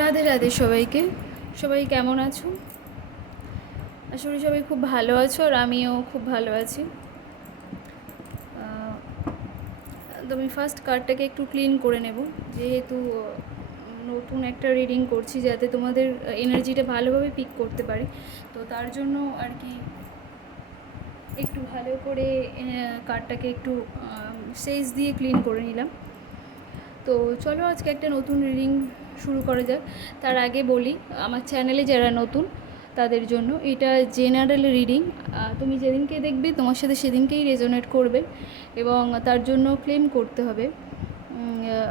রাধে রাধে সবাইকে। সবাই কেমন আছো? আসলে সবাই খুব ভালো আছো, আর আমিও খুব ভালো আছি। তো আমি ফার্স্ট কার্ডটাকে একটু ক্লিন করে নেব, যেহেতু নতুন একটা রিডিং করছি, যাতে তোমাদের এনার্জিটা ভালোভাবে পিক করতে পারি। তো তার জন্য আর কি একটু ভালো করে কার্ডটাকে একটু সেজ দিয়ে ক্লিন করে নিলাম। তো চলো আজকে একটা নতুন রিডিং শুরু করা যাক। তার আগে বলি, আমার চ্যানেলে যারা নতুন তাদের জন্য এটা জেনারেল রিডিং। তুমি যেদিনকে দেখবে তোমার সাথে সেদিনকেই রেজোনেট করবে, এবং তার জন্য ক্লেম করতে হবে।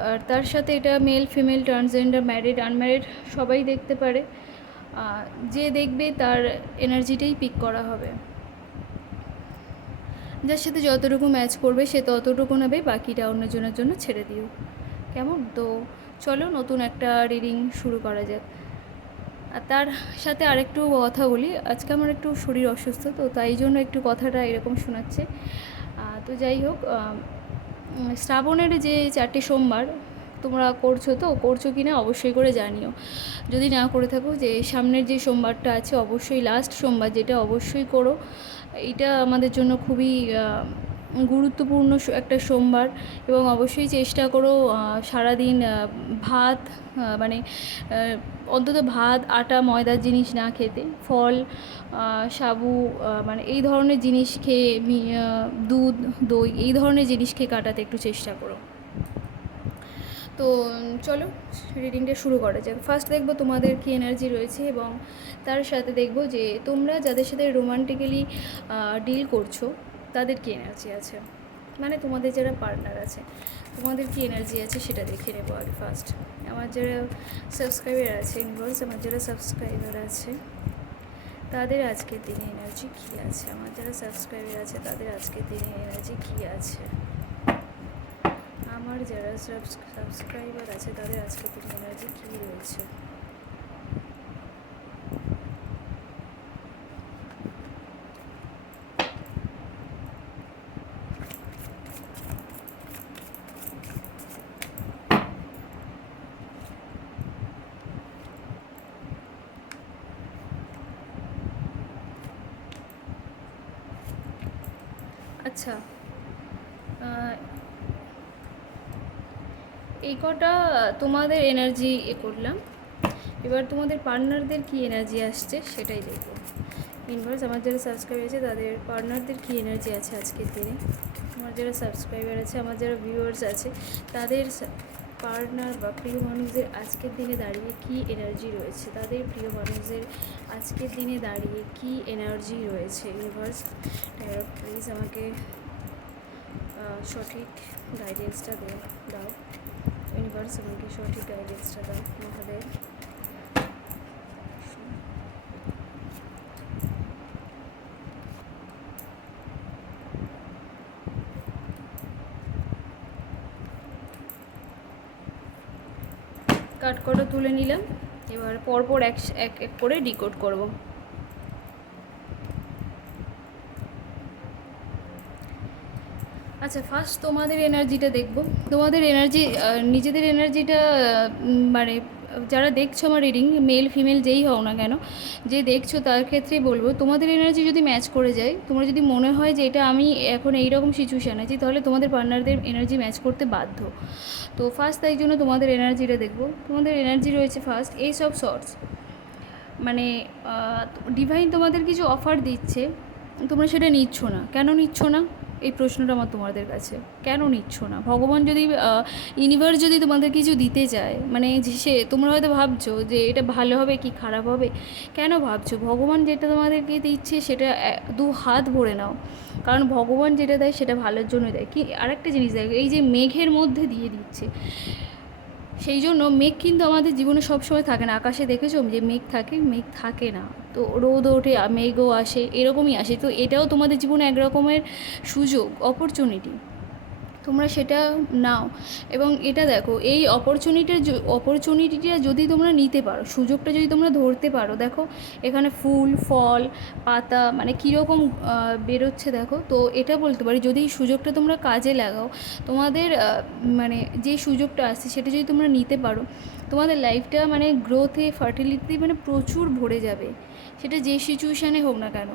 আর তার সাথে এটা male female transgender married unmarried সবাই দেখতে পারে। যে দেখবে তার এনার্জিটাই পিক করা হবে। যার সাথে যতটুকু ম্যাচ করবে সে ততটুকু নেবে, বাকিটা অন্যজনের জন্য ছেড়ে দিও। কেমন? তো চলো নতুন একটা রিডিং শুরু করা যাক। আর তার সাথে আরেকটু কথা বলি, আজকে আমার একটু শরীর অসুস্থ, তো তাই জন্য একটু কথাটা এরকম শোনাচ্ছে। তো যাই হোক, শ্রাবণের যে 4টে সোমবার তোমরা করছো কি না অবশ্যই করে জানিও। যদি না করে থাকো, যে সামনের যে সোমবারটা আছে অবশ্যই লাস্ট সোমবার, যেটা অবশ্যই করো। এটা আমাদের জন্য খুবই গুরুত্বপূর্ণ একটা সোমবার। এবং অবশ্যই চেষ্টা করো সারাদিন ভাত, মানে অন্তত ভাত, আটা, ময়দার জিনিস না খেতে, ফল, সাবু, মানে এই ধরনের জিনিস খেয়ে, দুধ, দই, এই ধরনের জিনিস খেয়ে কাটাতে একটু চেষ্টা করো। তো চলো রিডিংটা শুরু করা যাক। ফার্স্ট দেখবো তোমাদের কী এনার্জি রয়েছে, এবং তার সাথে দেখবো যে তোমরা যাদের সাথে রোমান্টিক্যালি ডিল করছো তাদের কী এনার্জি আছে, মানে তোমাদের যারা পার্টনার আছে তোমাদের কী এনার্জি আছে সেটা দেখে নেবো আগে ফার্স্ট। আমার যারা সাবস্ক্রাইবার আছে ইউনিভার্স, আমার যারা সাবস্ক্রাইবার আছে তাদের আজকের দিনে এনার্জি কী আছে, আমার যারা সাবস্ক্রাইবার আছে তাদের আজকের দিনে এনার্জি কী আছে, আমার যারা সাবস্ক্রাইবার আছে তাদের আজকের দিনে এনার্জি কী রয়েছে। আচ্ছা, এই কটা তোমাদের এনার্জি করলাম। এবার তোমাদের পার্টনারদের কী এনার্জি আসছে সেটাই দেখব। ইউনিভার্স, আমার যারা সাবস্ক্রাইবার আছে তাদের পার্টনারদের কী এনার্জি আছে আজকের দিনে, আমার যারা সাবস্ক্রাইবার আছে, আমার যারা ভিউয়ার্স আছে তাদের পার্টনার বা প্রিয় মানুষদের আজকের দিনে দাঁড়িয়ে কী এনার্জি রয়েছে, তাদের প্রিয় মানুষদের আজকের দিনে দাঁড়িয়ে কী এনার্জি রয়েছে। ইউনিভার্স প্লিজ আমাকে সঠিক গাইডেন্সটা দাও। ইউনিভার্স আমাকে সঠিক গাইডেন্সটা দাও মহাদেব। কাট কটা তুলে নিলাম, এবার পরপর এক এক করে ডিকোড করব। আচ্ছা, ফার্স্ট তোমাদের এনার্জিটা দেখব। তোমাদের এনার্জি, নিজেদের এনার্জিটা, মানে যারা দেখছো আমার রিডিং, মেল ফিমেল যেই হও না কেন, যে দেখছো তার ক্ষেত্রেই বলবো, তোমাদের এনার্জি যদি ম্যাচ করে যায়, তোমার যদি মনে হয় যে এটা আমি এখন এইরকম সিচুয়েশান আছি, তাহলে তোমাদের পার্টনারদের এনার্জি ম্যাচ করতে বাধ্য। তো ফার্স্ট তাই জন্য তোমাদের এনার্জিটা দেখবো। তোমাদের এনার্জি রয়েছে ফার্স্ট এইস অফ সর্টস, মানে ডিভাইন তোমাদের কিছু অফার দিচ্ছে, তোমরা সেটা নিচ্ছ না। কেন নিচ্ছ না, এই প্রশ্নটা আমার তোমাদের কাছে। কেন নিচ্ছ না? ভগবান যদি, ইউনিভার্স যদি তোমাদের কিছু দিতে চায়, মানে সে, তোমরা হয়তো ভাবছো যে এটা ভালো হবে কি খারাপ হবে, কেন ভাবছো? ভগবান যেটা তোমাদেরকে দিচ্ছে সেটা দু হাত ভরে নাও, কারণ ভগবান যেটা দেয় সেটা ভালোর জন্য দেয়। কি আরেকটা জিনিস দেয়, এই যে মেঘের মধ্যে দিয়ে দিচ্ছে, সেই জন্য মেঘ কিন্তু আমাদের জীবনে সবসময় থাকে না। আকাশে দেখেছো যে মেঘ থাকে? মেঘ থাকে না। তো রোদ ওঠে, মেঘও আসে, এরকমই আসে। তো এটাও তোমাদের জীবনে এক রকমের সুযোগ, অপরচুনিটি। তোমরা সেটা নাও। এবং এটা দেখো, এই অপরচুনিটিটা যদি তোমরা নিতে পারো, সুযোগটা যদি তোমরা ধরতে পারো, দেখো এখানে ফুল ফল পাতা মানে কীরকম বেরোচ্ছে দেখো। তো এটা বলতে পারি, যদি এই সুযোগটা তোমরা কাজে লাগাও, তোমাদের মানে যে সুযোগটা আসছে সেটা যদি তোমরা নিতে পারো, তোমাদের লাইফটা মানে গ্রোথে ফার্টিলিটি মানে প্রচুর ভরে যাবে। সেটা যে সিচুয়েশানে হোক না কেন।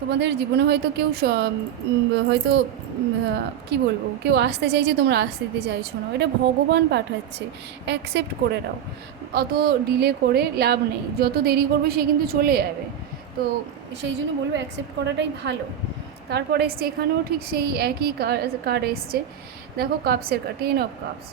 তোমাদের জীবনে হয়তো কেউ হয়তো কী বলবো, কেউ আসতে চাইছে, তোমরা আসতে দিতে চাইছো না, এটা ভগবান পাঠাচ্ছে, অ্যাকসেপ্ট করে নাও। অত ডিলে করে লাভ নেই, যত দেরি করবে সে কিন্তু চলে যাবে। তো সেই জন্য বলবো অ্যাকসেপ্ট করাটাই ভালো। তারপরে এসছে এখানেও ঠিক সেই একই কার্ড এসছে, দেখো কাপসের কার্ড, 10 অফ কাপস,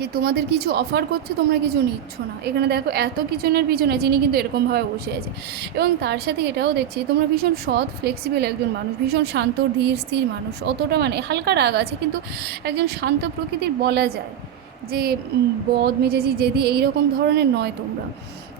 যে তোমাদের কিছু অফার করছে, তোমরা কিছু নিচ্ছ না। এখানে দেখো এত কিছুনের পিছনে যিনি কিন্তু এরকমভাবে বসে আছে। এবং তার সাথে এটাও দেখছি তোমরা ভীষণ সৎ ফ্লেক্সিবল একজন মানুষ, ভীষণ শান্ত ধীর স্থির মানুষ। অতটা মানে হালকা রাগ আছে, কিন্তু একজন শান্ত প্রকৃতির বলা যায়, যে বদমেজাজি জেদি এইরকম ধরনের নয় তোমরা।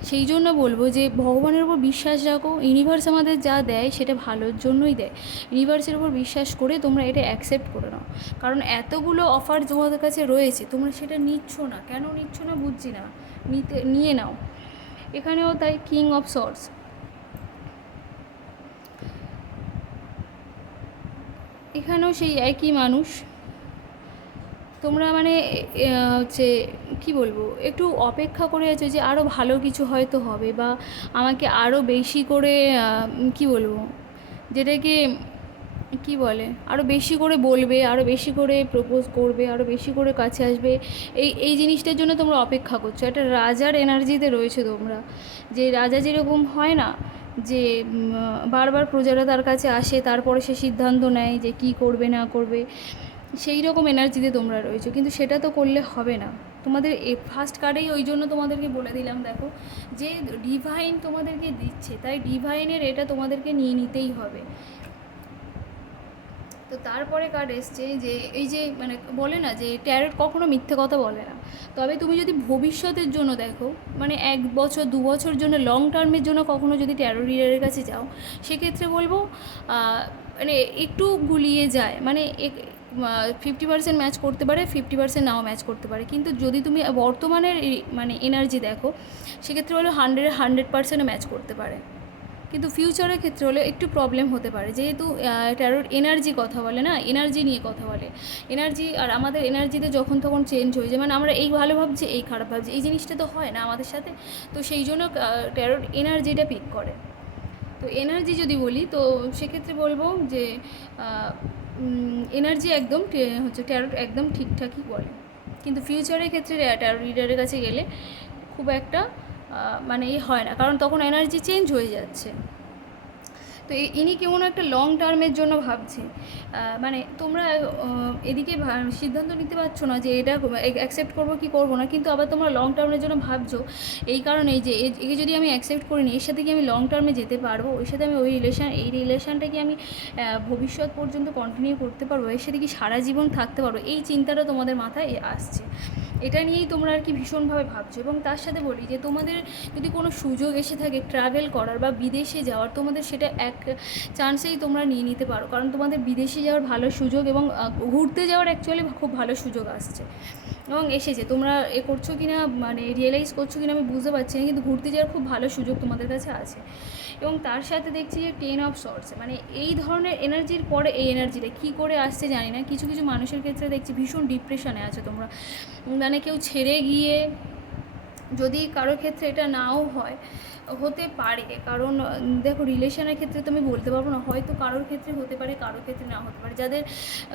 সেই জন্য বলবো যে ভগবানের উপর বিশ্বাস রাখো, ইউনিভার্স আমাদের যা দেয় সেটা ভালোর জন্যই দেয়। ইউনিভার্সের উপর বিশ্বাস করে তোমরা এটা অ্যাকসেপ্ট করে নাও। কারণ এতগুলো অফার তোমাদের কাছে রয়েছে, তোমরা সেটা নিচ্ছ না, কেন নিচ্ছ না বুঝছি না, নিয়ে নাও। এখানেও তাই, কিং অফ সর্টস, এখানেও সেই একই মানুষ। তোমরা মানে হচ্ছে কী বলবো, একটু অপেক্ষা করে আছো যে আরও ভালো কিছু হয়তো হবে, বা আমাকে আরও বেশি করে কী বলবো, যেটাকে কী বলে, আরও বেশি করে বলবে, আরও বেশি করে প্রপোজ করবে, আরও বেশি করে কাছে আসবে। এই জিনিসটার জন্য তোমরা অপেক্ষা করছো। একটা রাজার এনার্জিতে রয়েছে তোমরা, যে রাজা যেরকম হয় না, যে বারবার প্রজারা তার কাছে আসে, তারপরে সে সিদ্ধান্ত নেয় যে কী করবে না করবে, সেই রকম এনার্জিতে তোমরা রয়েছো। কিন্তু সেটা তো করলে হবে না। তোমাদের ফার্স্ট কার্ডেই ওই জন্য তোমাদেরকে বলে দিলাম, দেখো যে ডিভাইন তোমাদেরকে দিচ্ছে, তাই ডিভাইনের এটা তোমাদেরকে নিয়ে নিতেই হবে। তো তারপরে কার্ড এসছে যে এই যে মানে বলে না যে ট্যারোট কখনো মিথ্যে কথা বলে না। তবে তুমি যদি ভবিষ্যতের জন্য দেখো, মানে 1 বছর 2 বছর জন্য, লং টার্মের জন্য কখনো যদি ট্যারো রিডারের কাছে যাও, সেক্ষেত্রে বলবো মানে একটু গুলিয়ে যায়, মানে 50% ম্যাচ করতে পারে, 50% নাও ম্যাচ করতে পারে। কিন্তু যদি তুমি বর্তমানের মানে এনার্জি দেখো, সেক্ষেত্রে বলো 100% ম্যাচ করতে পারে। কিন্তু ফিউচারের ক্ষেত্রে হলে একটু প্রবলেম হতে পারে, যেহেতু ট্যারোট এনার্জি কথা বলে না, এনার্জি নিয়ে কথা বলে। এনার্জি আর আমাদের এনার্জিতে যখন তখন চেঞ্জ হয়ে যায়, মানে আমরা এই ভালো ভাবছি এই খারাপ ভাবছি, এই জিনিসটা তো হয় না আমাদের সাথে। তো সেই জন্য ট্যারোট এনার্জিটা পিক করে। তো এনার্জি যদি বলি, তো সেক্ষেত্রে বলবো যে এনার্জি একদম হচ্ছে ট্যারোট একদম ঠিকঠাকই বলে। কিন্তু ফিউচারের ক্ষেত্রে ট্যারো রিডারের কাছে গেলে খুব একটা মানে হয় না, কারণ তখন এনার্জি চেঞ্জ হয়ে যাচ্ছে। তো ইনি কেমন একটা লং টার্মের জন্য ভাবছে, মানে তোমরা এদিকে সিদ্ধান্ত নিতে পারছো না যে এটা অ্যাকসেপ্ট করবো কি করবো না, কিন্তু আবার তোমরা লং টার্মের জন্য ভাবছো। এই কারণেই যে একে যদি আমি অ্যাকসেপ্ট করিনি, এর সাথে কি আমি লং টার্মে যেতে পারবো, ওর সাথে আমি এই রিলেশানটা কি আমি ভবিষ্যৎ পর্যন্ত কন্টিনিউ করতে পারবো, এর সাথে কি সারা জীবন থাকতে পারবো, এই চিন্তাটা তোমাদের মাথায় আসছে। এটা নিয়েই তোমরা আর কি ভীষণভাবে ভাবছো। এবং তার সাথে বলি যে তোমাদের যদি কোনো সুযোগ এসে থাকে ট্রাভেল করার বা বিদেশে যাওয়ার, তোমাদের সেটা এক চান্সেই তোমরা নিয়ে নিতে পারো। কারণ তোমাদের বিদেশে যাওয়ার ভালো সুযোগ এবং ঘুরতে যাওয়ার অ্যাকচুয়ালি খুব ভালো সুযোগ আসছে এবং এসেছে। তোমরা করছো কি না, মানে রিয়েলাইজ করছো কি না আমি বুঝতে পারছি না, কিন্তু ঘুরতে যাওয়ার খুব ভালো সুযোগ তোমাদের কাছে আছে। এবং তার সাথে দেখছি যে 10 অফ সর্টস, মানে এই ধরনের এনার্জির পরে এই এনার্জিটা কী করে আসছে জানি না। কিছু কিছু মানুষের ক্ষেত্রে দেখছি ভীষণ ডিপ্রেশনে আছো তোমরা, মানে কেউ ছেড়ে গিয়ে, যদি কারোর ক্ষেত্রে এটা নাও হয়, হতে পারে। কারণ দেখো রিলেশনের ক্ষেত্রে তো আমি বলতে পারবো না, হয়তো কারোর ক্ষেত্রে হতে পারে, কারোর ক্ষেত্রে না হতে পারে। যাদের,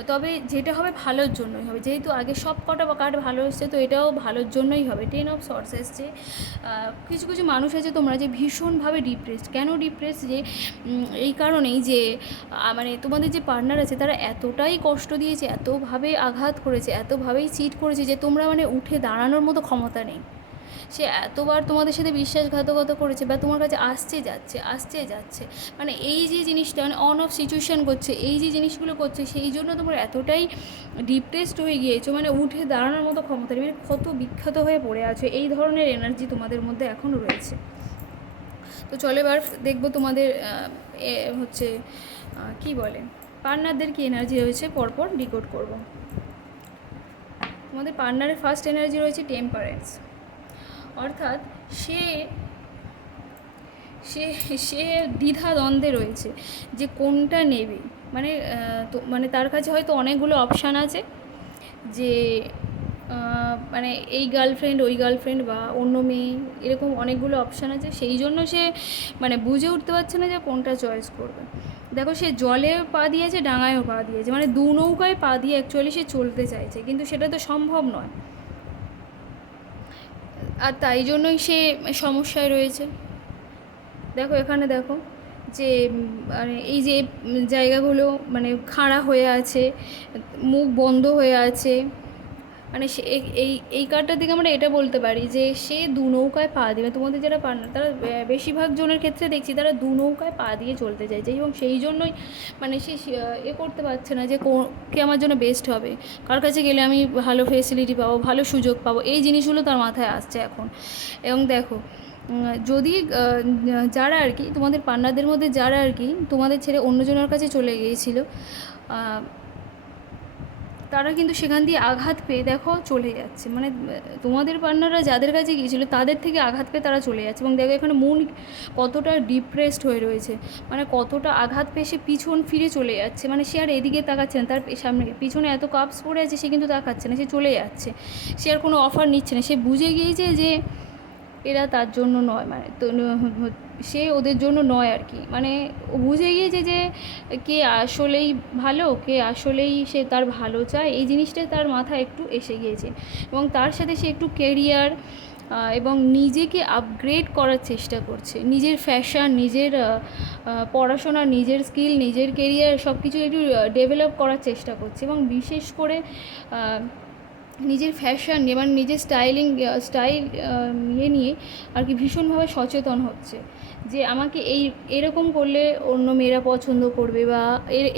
তবে যেটা হবে ভালোর জন্যই হবে, যেহেতু আগে সব কটা বা কার্ড ভালো এসছে, তো এটাও ভালোর জন্যই হবে। 10 অফ সর্টস এসছে। কিছু কিছু মানুষ আছে তোমরা যে ভীষণভাবে ডিপ্রেসড। কেন ডিপ্রেসড, যে এই কারণেই যে মানে তোমাদের যে পার্টনার আছে তারা এতটাই কষ্ট দিয়েছে, এতভাবে আঘাত করেছে, এতভাবেই চিট করেছে, যে তোমরা মানে উঠে দাঁড়ানোর মতো ক্ষমতা নেই। সে এতবার তোমাদের সাথে বিশ্বাসঘাতকতা করেছে, বা তোমার কাছে আসছে যাচ্ছে, মানে এই যে জিনিসটা, মানে অন অফ সিচুয়েশান করছে, এই যে জিনিসগুলো করছে, সেই জন্য তোমরা এতটাই ডিপ্রেসড হয়ে গিয়েছো, মানে উঠে দাঁড়ানোর মতো ক্ষমতা নেই, মানে ক্ষত বিখ্যাত হয়ে পড়ে আছো। এই ধরনের এনার্জি তোমাদের মধ্যে এখনও রয়েছে। তো চলো এবার দেখবো তোমাদের হচ্ছে কী বলে, পার্টনারদের কি এনার্জি রয়েছে পরপর ডিকোড করব। তোমাদের পার্টনারের ফার্স্ট এনার্জি রয়েছে টেম্পারেন্স, অর্থাৎ সে সে সে দ্বিধাদ্বন্দ্বে রয়েছে যে কোনটা নেবে। মানে মানে তার কাছে হয়তো অনেকগুলো অপশান আছে, যে মানে এই গার্লফ্রেন্ড ওই গার্লফ্রেন্ড বা অন্য মেয়ে, এরকম অনেকগুলো অপশান আছে। সেই জন্য সে মানে বুঝে উঠতে পারছে না যে কোনটা চয়েস করবে। দেখো, সে জলে পা দিয়েছে, ডাঙায়ও পা দিয়েছে, মানে দু নৌকায় পা দিয়ে অ্যাকচুয়ালি সে চলতে চাইছে, কিন্তু সেটা তো সম্ভব নয়। আর তাই জন্যই সে সমস্যায় রয়েছে। দেখো এখানে দেখো যে মানে এই যে জায়গাগুলো মানে খাড়া হয়ে আছে, মুখ বন্ধ হয়ে আছে, মানে সে এই কার্ডটার দিকে আমরা এটা বলতে পারি যে সে দু নৌকায় পা দেবে। তোমাদের যারা পার্টনার, তারা বেশিরভাগ জনের ক্ষেত্রে দেখছি তারা দু নৌকায় পা দিয়ে চলতে চাইছে, এবং সেই জন্যই মানে সে করতে পারছে না যে কে আমার জন্য বেস্ট হবে, কার কাছে গেলে আমি ভালো ফেসিলিটি পাবো, ভালো সুযোগ পাবো, এই জিনিসগুলো তার মাথায় আসছে এখন। এবং দেখো, যদি যারা আর কি তোমাদের পার্টনারদের মধ্যে যারা আর কি তোমাদের ছেড়ে অন্যজনের কাছে চলে গিয়েছিল, তারা কিন্তু সেখান দিয়ে আঘাত পেয়ে দেখো চলে যাচ্ছে। মানে তোমাদের পার্টনাররা যাদের কাছে গিয়েছিলো তাদের থেকে আঘাত পেয়ে তারা চলে যাচ্ছে। এবং দেখো এখানে মন কতটা ডিপ্রেসড হয়ে রয়েছে, মানে কতটা আঘাত পেয়ে সে পিছন ফিরে চলে যাচ্ছে। মানে সে আর এদিকে তাকাচ্ছে না, তার সামনে পিছনে এত কাপস পড়ে আছে, সে কিন্তু তাকাচ্ছে না, সে চলে যাচ্ছে। সে আর কোনো অফার নিচ্ছে না, সে বুঝে গিয়েছে যে এরা তার জন্য নয়, মানে তো সে ওদের জন্য নয় আর কি। মানে ও বুঝে গিয়েছে যে কে আসলেই ভালো, কে আসলেই সে তার ভালো চায়, এই জিনিসটা তার মাথায় একটু এসে গিয়েছে। এবং তার সাথে সে একটু কেরিয়ার এবং নিজেকে আপগ্রেড করার চেষ্টা করছে, নিজের ফ্যাশন, নিজের পড়াশোনা, নিজের স্কিল, নিজের কেরিয়ার সব কিছু একটু ডেভেলপ করার চেষ্টা করছে। এবং বিশেষ করে নিজের ফ্যাশন নিয়ে, মানে নিজের স্টাইল নিয়ে আর কি ভীষণভাবে সচেতন হচ্ছে যে আমাকে এরকম করলে অন্য মেয়েরা পছন্দ করবে, বা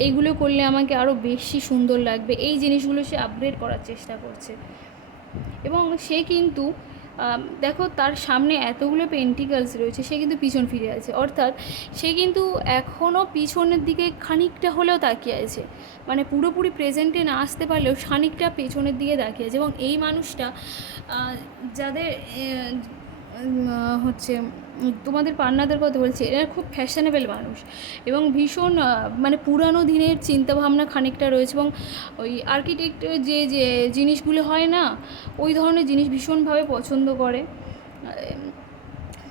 এইগুলো করলে আমাকে আরও বেশি সুন্দর লাগবে, এই জিনিসগুলো সে আপগ্রেড করার চেষ্টা করছে। এবং সে কিন্তু দেখো তার সামনে এতগুলো পেন্টিকালস রয়েছে, সে কিন্তু পিছন ফিরে আছে, অর্থাৎ সে কিন্তু এখনও পিছনের দিকে খানিকটা হলেও তাকিয়ে আছে। মানে পুরোপুরি প্রেজেন্টে না আসতে পারলেও খানিকটা পেছনের দিকে তাকিয়ে আছে। এবং এই মানুষটা যাদের হচ্ছে তোমাদের পার্টনারদের কথা বলছি, এরা খুব ফ্যাশনেবল মানুষ এবং ভীষণ মানে পুরানো দিনের চিন্তাভাবনা খানিকটা রয়েছে। এবং ওই আর্কিটেক্ট যে যে জিনিসগুলো হয় না, ওই ধরনের জিনিস ভীষণভাবে পছন্দ করে।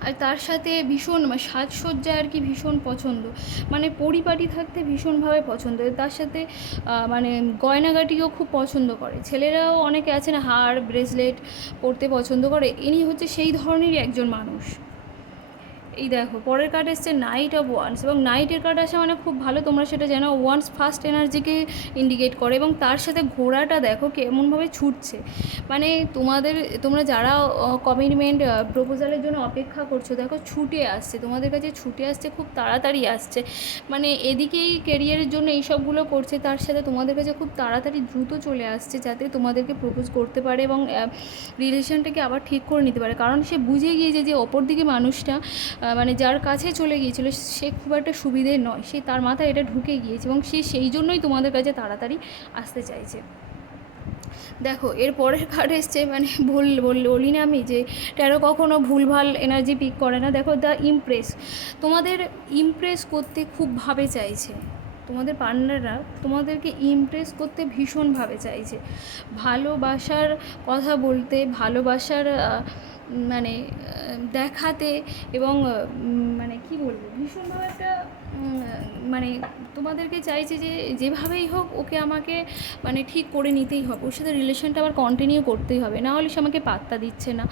আর তার সাথে ভীষণ সাজসজ্জা আর কি ভীষণ পছন্দ, মানে পরিপাটি থাকতে ভীষণভাবে পছন্দ। তার সাথে মানে গয়নাগাটিও খুব পছন্দ করে। ছেলেরাও অনেকে আছে না, হার ব্রেসলেট পরতে পছন্দ করে, ইনি হচ্ছে সেই ধরনেরই একজন মানুষ। এই দেখো পরের কার্ড এসছে নাইট অফ ওয়ান্স, এবং নাইটের কার্ড আসে মানে খুব ভালো, তোমরা সেটা জানো। ওয়ান্স ফার্স্ট এনার্জিকে ইন্ডিকেট করে, এবং তার সাথে ঘোড়াটা দেখো কেমনভাবে ছুটছে। মানে তোমরা যারা কমিটমেন্ট প্রপোজালের জন্য অপেক্ষা করছো, দেখো ছুটে আসছে তোমাদের কাছে, ছুটে আসছে, খুব তাড়াতাড়ি আসছে। মানে এদিকেই কেরিয়ারের জন্য এই সবগুলো করছে, তার সাথে তোমাদের কাছে খুব তাড়াতাড়ি দ্রুত চলে আসছে, যাতে তোমাদেরকে প্রপোজ করতে পারে এবং রিলেশনটাকে আবার ঠিক করে নিতে পারে। কারণ সে বুঝে গিয়েছে যে অপর দিকে মানুষটা মানে যার কাছে চলে গিয়েছিল সে খুব একটা সুবিধে নয়, সে তার মাথায় এটা ঢুকে গিয়েছে, এবং সে সেই জন্যই তোমাদের কাছে তাড়াতাড়ি আসতে চাইছে। দেখো এর পরের কার্ড এসছে, মানে বলি না আমি যে ট্যারো কখনো ভুলভাল এনার্জি পিক করে না। দেখো দ্য ইমপ্রেস, তোমাদের ইমপ্রেস করতে খুবভাবে চাইছে। তোমাদের পার্টনাররা তোমাদেরকে ইমপ্রেস করতে ভীষণভাবে চাইছে, ভালোবাসার কথা বলতে, ভালোবাসার মানে দেখাতে, এবং মানে কি বলবো, ভীষণভাবে একটা মানে তোমাদেরকে চাইছে যে যেভাবেই হোক ওকে আমাকে মানে ঠিক করে নিতেই হবে, ওর সাথে রিলেশনটা আবার কন্টিনিউ করতেই হবে, না হলে সে আমাকে পাত্তা দিচ্ছে না।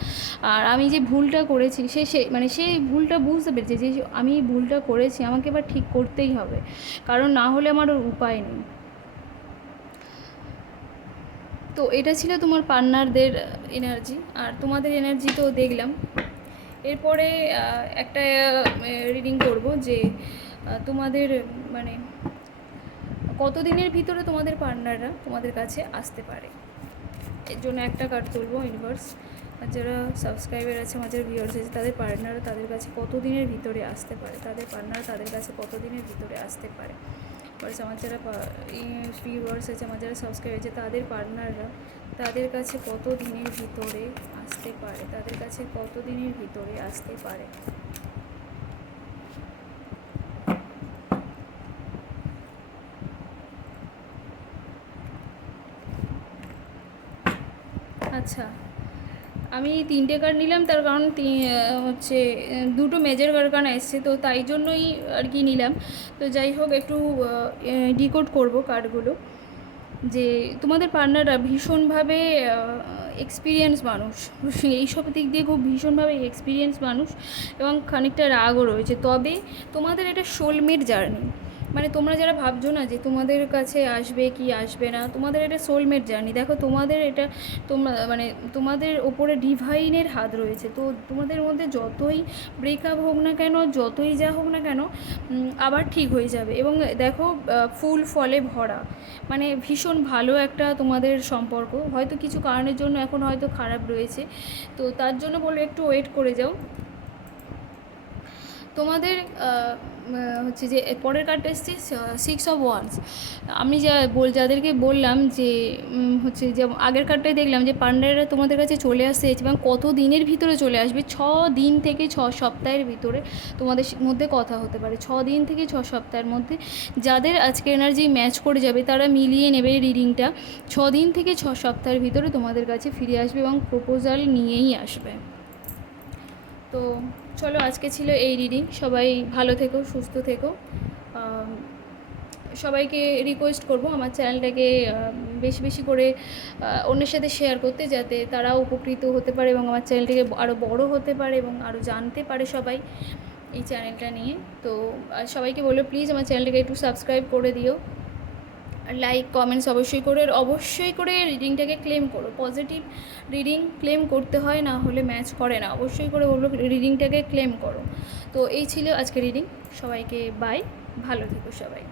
আর আমি যে ভুলটা করেছি সে ভুলটা বুঝতে পেরেছে যে আমি ভুলটা করেছি, আমাকে এবার ঠিক করতেই হবে, কারণ না হলে আমার ওর উপায় নেই। তো এটা ছিল তোমার পার্টনারদের এনার্জি, আর তোমাদের এনার্জি তো দেখলাম। এরপরে একটা রিডিং করব যে তোমাদের মানে কতদিনের ভিতরে তোমাদের পার্টনাররা তোমাদের কাছে আসতে পারে। এর জন্য একটা কার্ড তুলবো ইউনিভার্স, আর যারা সাবস্ক্রাইবার আছে, আমার যারা ভিউয়ার্স আছে, তাদের পার্টনাররা তাদের কাছে কতদিনের ভিতরে আসতে পারে, তাদের পার্টনার তাদের কাছে কতদিনের ভিতরে আসতে পারে। বাস আমার যারা ভিউয়ার্স আছে, আমার যারা সাবস্ক্রাইব আছে, তাদের পার্টনাররা তাদের কাছে কত দিনের ভিতরে আসতে পারে, তাদের কাছে কত দিনের ভিতরে আসতে পারে। আচ্ছা, আমি 3টে কার্ড নিলাম, তার কারণ হচ্ছে 2টো মেজর কারখানা এসছে, তো তাই জন্যই আর কি নিলাম। তো যাই হোক, একটু ডিকোড করব কার্ডগুলো। যে তোমাদের পার্টনাররা ভীষণভাবে এক্সপিরিয়েন্স মানুষ, এইসব দিক দিয়ে খুব ভীষণভাবে এক্সপিরিয়েন্স মানুষ, এবং খানিকটা রাগও রয়েছে। তবে তোমাদের এটা সোলমেট জার্নি, মানে তোমরা যারা ভাবছো না যে তোমাদের কাছে আসবে কি আসবে না, তোমাদের এটা সোলমেট জার্নি। দেখো তোমাদের এটা মানে তোমাদের ওপরে ডিভাইনের হাত রয়েছে। তো তোমাদের মধ্যে যতই ব্রেকআপ হোক না কেন, যতই যা হোক না কেন, আবার ঠিক হয়ে যাবে। এবং দেখো ফুল ফলে ভরা, মানে ভীষণ ভালো একটা তোমাদের সম্পর্ক। হয়তো কিছু কারণের জন্য এখন হয়তো খারাপ রয়েছে, তো তার জন্য বলে একটু ওয়েট করে যাও। তোমাদের হচ্ছে যে পরের কার্ডটা এসছে 6 অফ ওয়ান্স। আমি যাদেরকে বললাম যে হচ্ছে যে আগের কার্ডটাই দেখলাম যে পার্টনাররা তোমাদের কাছে চলে আসছে, এবং কত দিনের ভিতরে চলে আসবে, 6 দিন থেকে 6 সপ্তাহের ভিতরে তোমাদের মধ্যে কথা হতে পারে। 6 দিন থেকে 6 সপ্তাহের মধ্যে যাদের আজকে এনার্জি ম্যাচ করে যাবে, তারা মিলিয়ে নেবে রিডিংটা। 6 দিন থেকে 6 সপ্তাহের ভিতরে তোমাদের কাছে ফিরে আসবে এবং প্রপোজাল নিয়েই আসবে। তো চলো, আজকে ছিল এই রিডিং। সবাই ভালো থেকো, সুস্থ থেকো। সবাইকে রিকোয়েস্ট করব আমার চ্যানেলটাকে বেশি বেশি করে অন্যের সাথে শেয়ার করতে, যাতে তারাও উপকৃত হতে পারে এবং আমার চ্যানেলটাকে আরও বড় হতে পারে এবং আরও জানতে পারে সবাই এই চ্যানেলটা নিয়ে। তো সবাইকে বলো প্লিজ আমার চ্যানেলটাকে একটু সাবস্ক্রাইব করে দিও, লাইক কমেন্টস অবশ্যই করে রিডিংটাকে ক্লেম করো। পজিটিভ রিডিং ক্লেম করতে হয়, না হলে ম্যাচ করে না। অবশ্যই করে বলবো রিডিংটাকে ক্লেম করো। তো এই ছিল আজকে রিডিং। সবাইকে বাই, ভালো থেকো সবাই।